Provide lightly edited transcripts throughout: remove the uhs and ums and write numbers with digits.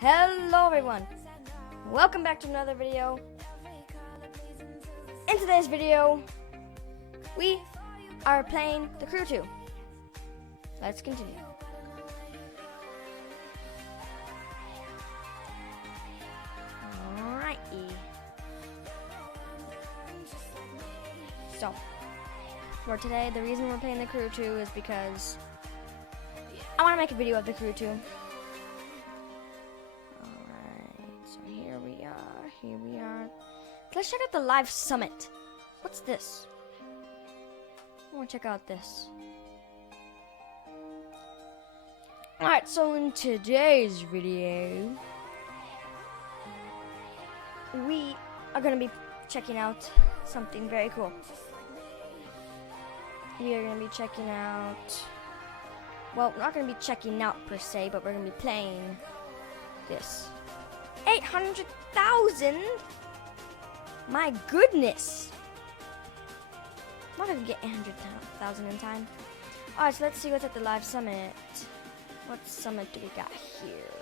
Hello everyone, welcome back to another video. In today's video, we are playing The Crew 2. Let's continue. Alrighty. So, for today, the reason we're playing The Crew 2 is because I want to make a video of The Crew 2. Here we are. Let's check out the live summit. What's this? I want to check out this. Alright, so in today's video, we are going to be checking out something very cool. We are going to be checking out, well, we're not going to be checking out per se, but we're going to be playing this. 800,000? My goodness! I'm not gonna get 800,000 in time. Alright, so let's see what's at the live summit. What summit do we got here?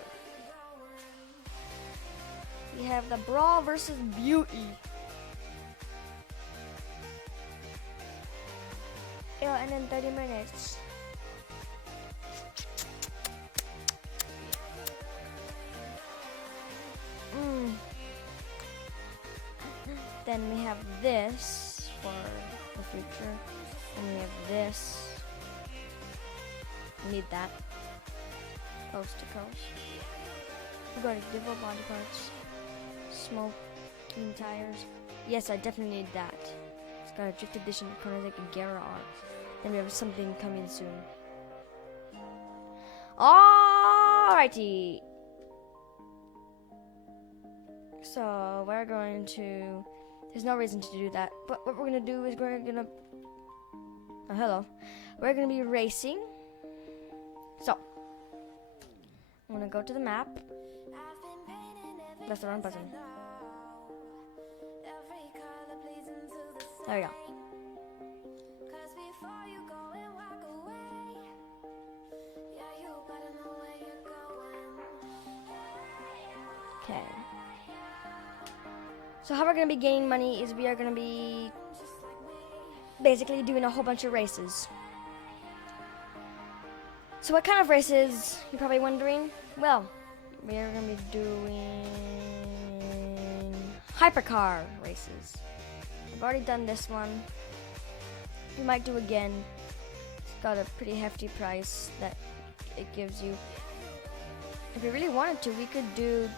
We have the Brawl versus Beauty. Yeah, and then 30 minutes. Then we have this for the future, and we have this. We need that. Coast to coast. We got a Divil body parts, smoke, clean tires. Yes, I definitely need that. It's got a drift edition, Chronotic and Gara art. Then we have something coming soon. Alrighty. So we're going to. There's no reason to do that, but what we're gonna do is we're gonna. Oh, hello. We're gonna be racing. So I'm gonna go to the map. That's the wrong button. There we go. Okay. So how we're going to be gaining money is we are going to be basically doing a whole bunch of races. So what kind of races, you're probably wondering? Well, we are going to be doing hypercar races. I've already done this one. We might do again. It's got a pretty hefty price that it gives you. If we really wanted to, we could do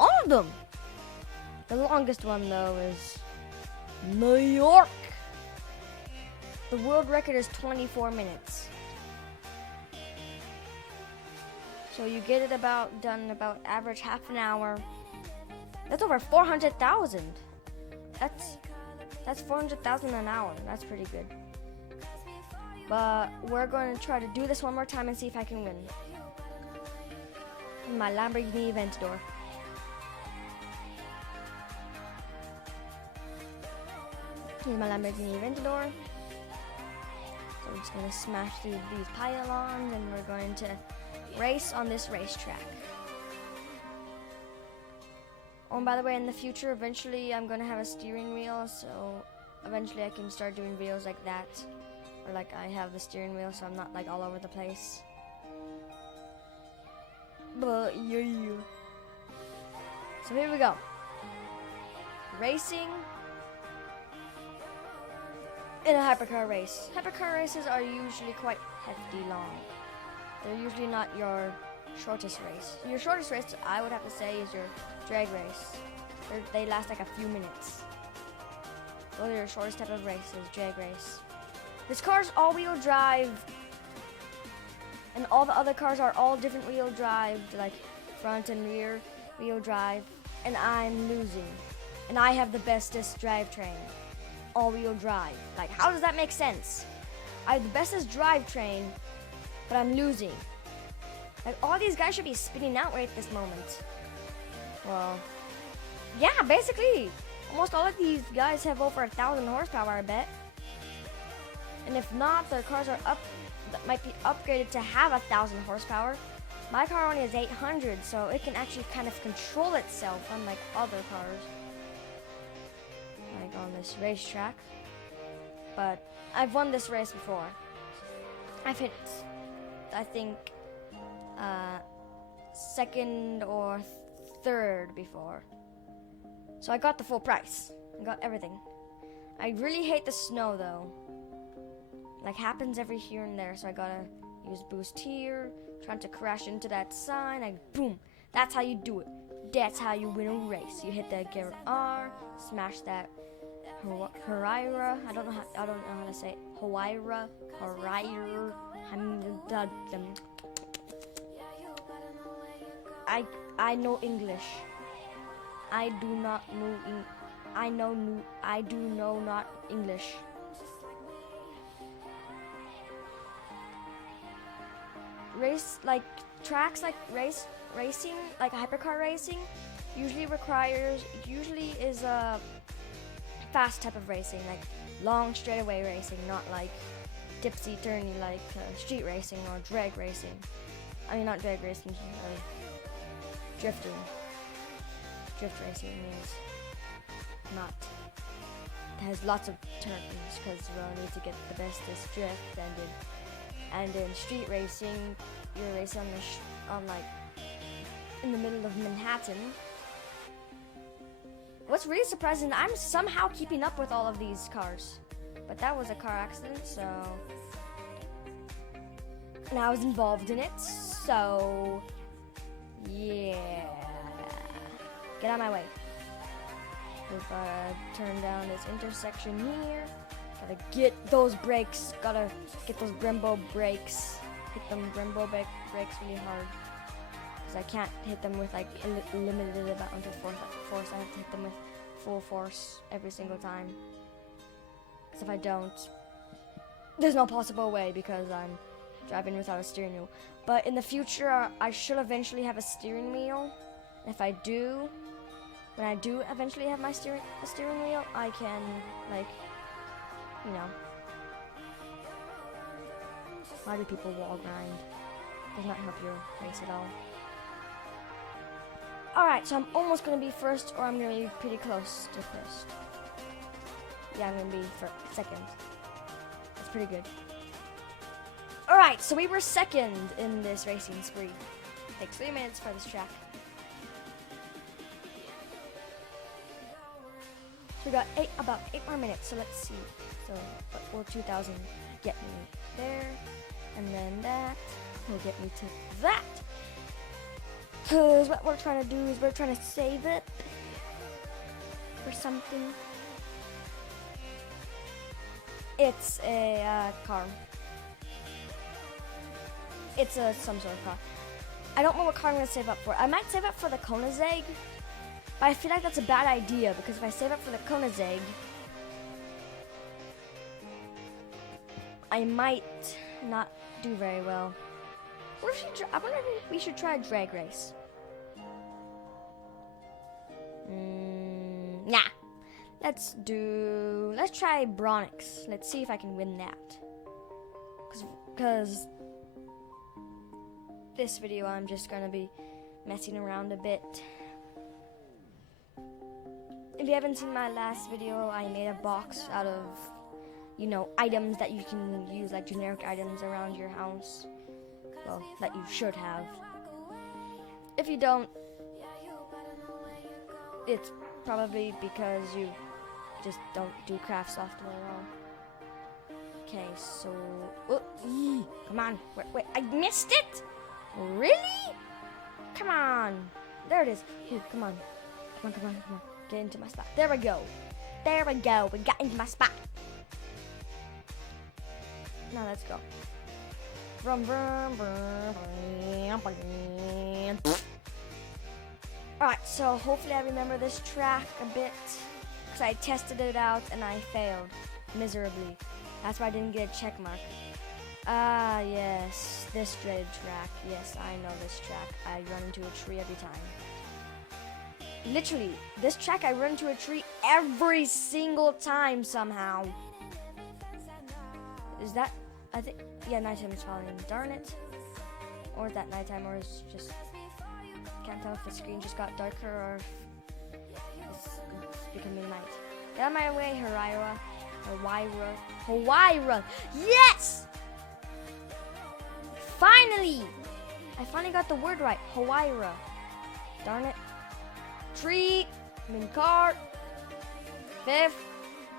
all of them. The longest one though is New York. The world record is 24 minutes. So you get it done about average half an hour. That's over 400,000. That's 400,000 an hour. That's pretty good. But we're going to try to do this one more time and see if I can win. In my Lamborghini Aventador. Here's my Lamborghini Aventador. So we're just going to smash through these pylons and we're going to race on this racetrack. Oh, and by the way, in the future, eventually I'm going to have a steering wheel, so eventually I can start doing videos like that. Or like I have the steering wheel, so I'm not like all over the place. But yeah. So here we go. Racing in a hypercar race. Hypercar races are usually quite hefty long. They're usually not your shortest race. Your shortest race, I would have to say, is your drag race. They last like a few minutes. Those are your shortest type of races, drag race. This car's all-wheel drive, and all the other cars are all different wheel drive, like front and rear wheel drive, and I'm losing. And I have the bestest drivetrain, all-wheel drive. Like, how does that make sense? I have the bestest drivetrain, but I'm losing. Like, all these guys should be spinning out right at this moment. Well, yeah, basically, almost all of these guys have over 1,000 horsepower, I bet. And if not, their cars are might be upgraded to have 1,000 horsepower. My car only has 800, so it can actually kind of control itself, unlike other cars, like on this racetrack. But I've won this race before. I've hit, I think, second or third before. So I got the full price. I got everything. I really hate the snow though. Like happens every here and there, so I gotta use boost here. Trying to crash into that sign, boom. That's how you do it. That's how you win a race. You hit that gear R, smash that Harira. I don't know how to say it. Harira. I know English. I do not know I do know not English. Tracks like racing, like hypercar racing, usually is a fast type of racing, like long straightaway racing, not like dipsy turny like street racing or drag racing. I mean, not drag racing, drifting. Drift racing means not. It has lots of turns because you need to get the bestest drift, and in street racing, you're racing on like in the middle of Manhattan. What's really surprising is I'm somehow keeping up with all of these cars, but that was a car accident, so and I was involved in it, so yeah. Get out of my way. We've gotta turn down this intersection here. Gotta get those brakes. Gotta get those Brembo brakes. Hit them Brembo brakes really hard. Because I can't hit them with like a limited amount of force. I have to hit them with full force every single time. Because if I don't, there's no possible way because I'm driving without a steering wheel. But in the future, I should eventually have a steering wheel. If I do, when I do eventually have my steering wheel, I can, like, you know. Why do people wall grind? Does not help your race at all. Alright, so I'm almost going to be first, or I'm going to be pretty close to first. Yeah, I'm going to be second. That's pretty good. Alright, so we were second in this racing spree. It takes 3 minutes for this track. We got about 8 more minutes, so let's see. So, what will 2000 get me there? And then that will get me to that. Because what we're trying to do is we're trying to save it for something. It's a car. It's some sort of car. I don't know what car I'm going to save up for. I might save up for the Koenigsegg. But I feel like that's a bad idea because if I save up for the Koenigsegg, I might not do very well. I wonder if we should try a drag race. Nah. Let's try Bronix. Let's see if I can win that. Because this video I'm just going to be messing around a bit. If you haven't seen my last video, I made a box out of, you know, items that you can use, like generic items around your house. Well, that you should have. If you don't, it's probably because you just don't do craft software at all. Okay, so... Oh, come on. Wait, I missed it? Really? Come on. There it is. Ooh, come on. Come on. Get into my spot. There we go. We got into my spot. Now let's go. Vroom, vroom, vroom, vroom. Alright, so hopefully I remember this track a bit. Because I tested it out and I failed miserably. That's why I didn't get a check mark. Ah, yes. This dreaded track. Yes, I know this track. I run into a tree every time. Literally, this track I run into a tree every single time somehow. Is that... I think... Yeah, nighttime is falling. Darn it. Or is that nighttime, or is just can't tell if the screen just got darker or if it's becoming night. Get out of my way, Hawaii. Yes! Finally! I finally got the word right. Hawaii. Darn it. Tree. I'm in car. 5th.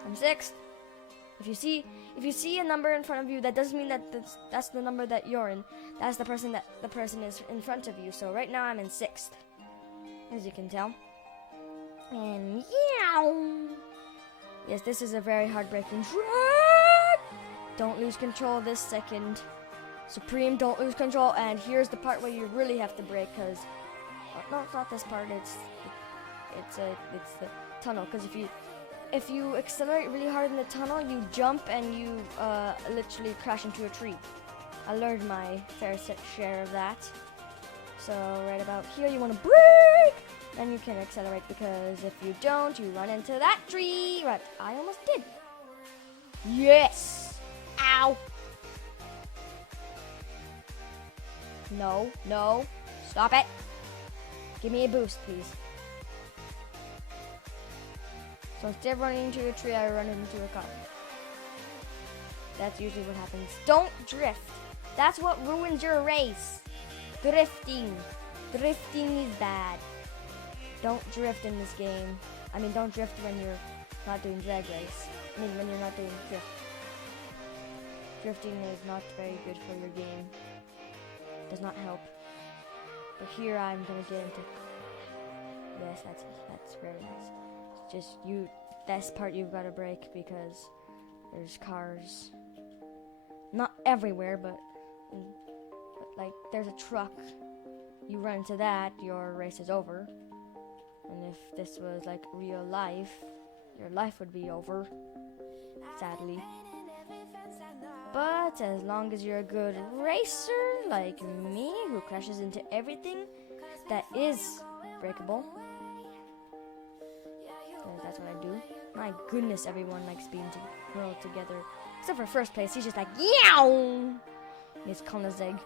I'm 6th. If you see a number in front of you, that doesn't mean that that's the number that you're in. That's the person is in front of you. So right now I'm in 6th, as you can tell. And yes, this is a very heartbreaking track. Don't lose control this second. Supreme, don't lose control. And here's the part where you really have to brake, because no, it's not this part. It's the tunnel. Because if you accelerate really hard in the tunnel, you jump and you literally crash into a tree. I learned my fair share of that. So right about here, you want to brake, then you can accelerate, because if you don't, you run into that tree. Right, I almost did. Yes! Ow! No. Stop it. Give me a boost, please. So instead of running into a tree, I run into a car. That's usually what happens. Don't drift. That's what ruins your race. Drifting. Drifting is bad. Don't drift in this game. I mean, don't drift when you're not doing drag race. I mean, when you're not doing drift. Drifting is not very good for your game. Does not help. But here I'm gonna get into. Yes, that's very nice. Just this part you've got to brake, because there's cars. Not everywhere, but like there's a truck. You run into that, your race is over. And if this was like real life, your life would be over, sadly. But as long as you're a good racer like me, who crashes into everything that is breakable, that's what I do. My goodness, everyone likes being hurled together. Except for first place, he's just like, yow! He's Koenigsegg.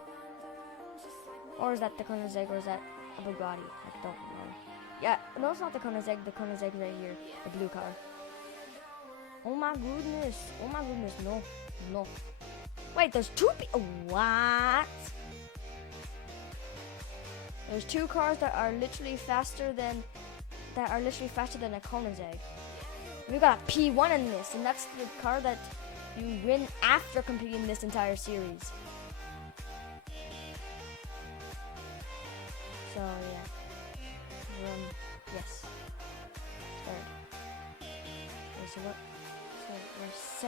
Or is that the Koenigsegg, or is that a Bugatti? I don't know. Yeah, no, it's not the Koenigsegg. The Koenigsegg right here. The blue car. Oh my goodness. No. Wait, there's two what? There's two cars that are literally faster than a Koenigsegg. We got a P1 in this, and that's the car that you win after completing this entire series. So yeah. Yes. Third. Okay, so we're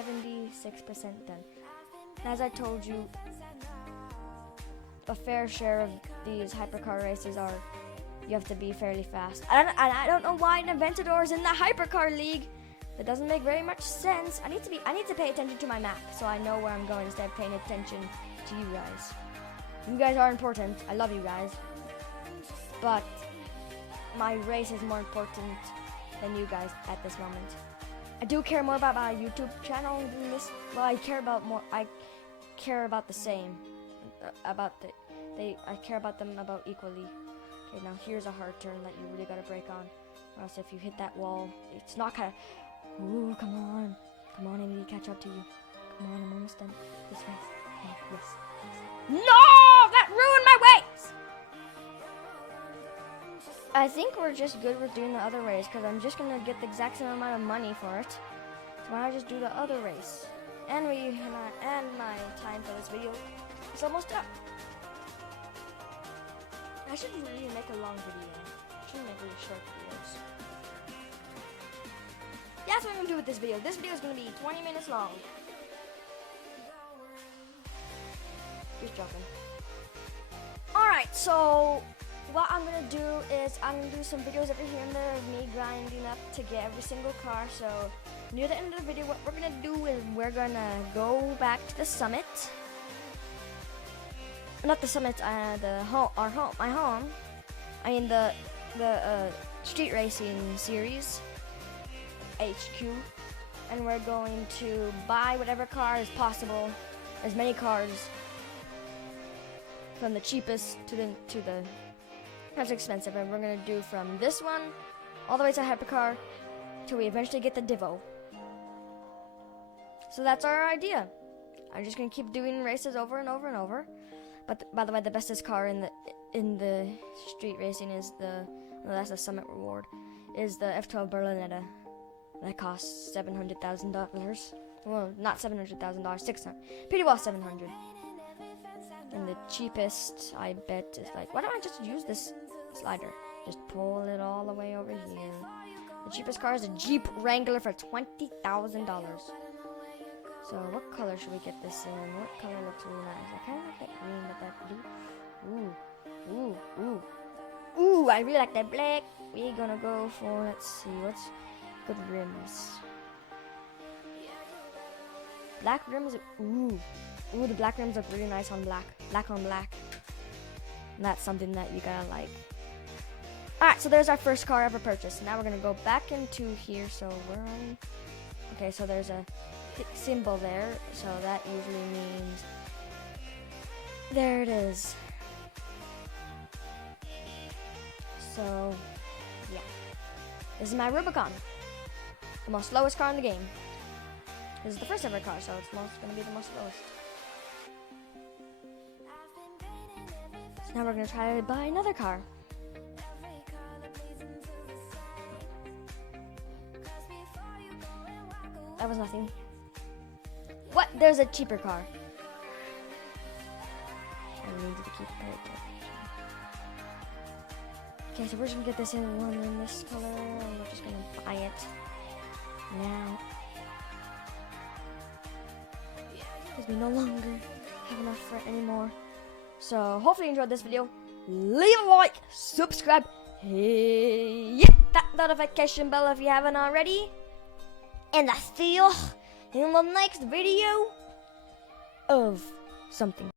76% done. As I told you, a fair share of these hypercar races are you have to be fairly fast. I don't know why an Aventador is in the hypercar league. That doesn't make very much sense. I need to pay attention to my map so I know where I'm going instead of paying attention to you guys. You guys are important. I love you guys. But my race is more important than you guys at this moment. I do care more about my YouTube channel than this. Well, I care about the same. I care about them about equally. Okay, now here's a hard turn that you really gotta brake on. Or else if you hit that wall, it's not gonna. Ooh, come on, I need to catch up to you. Come on, I'm almost done. This race. Okay, yes. No, that ruined my race. I think we're just good with doing the other race, because I'm just gonna get the exact same amount of money for it. So why not just do the other race? And my time for this video is almost up. I shouldn't really make a long video. I shouldn't make really short videos. Yeah, that's what I'm gonna do with this video. This video is gonna be 20 minutes long. Just joking. Alright, so what I'm gonna do is I'm gonna do some videos every here and there of me grinding up to get every single car. So near the end of the video, what we're gonna do is we're gonna go back to the summit. Not the summit, my home. I mean the street racing series, HQ, and we're going to buy whatever car is possible, as many cars from the cheapest to the most expensive, and we're gonna do from this one all the way to hypercar till we eventually get the Divo. So that's our idea. I'm just gonna keep doing races over and over and over. But by the way, the bestest car in the street racing is that's the summit reward, is the F12 Berlinetta. That costs $700,000. Well, not $700,000, 600. Pretty well 700. And the cheapest, I bet, is like, why don't I just use this slider? Just pull it all the way over here. The cheapest car is a Jeep Wrangler for $20,000. So what color should we get this in? What color looks really nice? I kind of like that green, but that blue. Ooh, I really like that black. We're gonna go for, let's see, what's good rims. Black rims, ooh, the black rims look really nice on black. Black on black. And that's something that you gotta like. Alright, so there's our first car ever purchased. Now we're gonna go back into here, so where are we? Okay, so there's a symbol there, so that usually means, there it is. So, yeah. This is my Rubicon. The most slowest car in the game. This is the first ever car, so it's gonna be the most slowest. So now we're gonna try to buy another car. That was nothing. What? There's a cheaper car. I needed to keep it. Okay, so we're just gonna get this in this color, and we're just gonna buy it now. Because we no longer have enough for it anymore. So hopefully you enjoyed this video. Leave a like, subscribe, hit that notification bell if you haven't already. And I'll see you in the next video of something.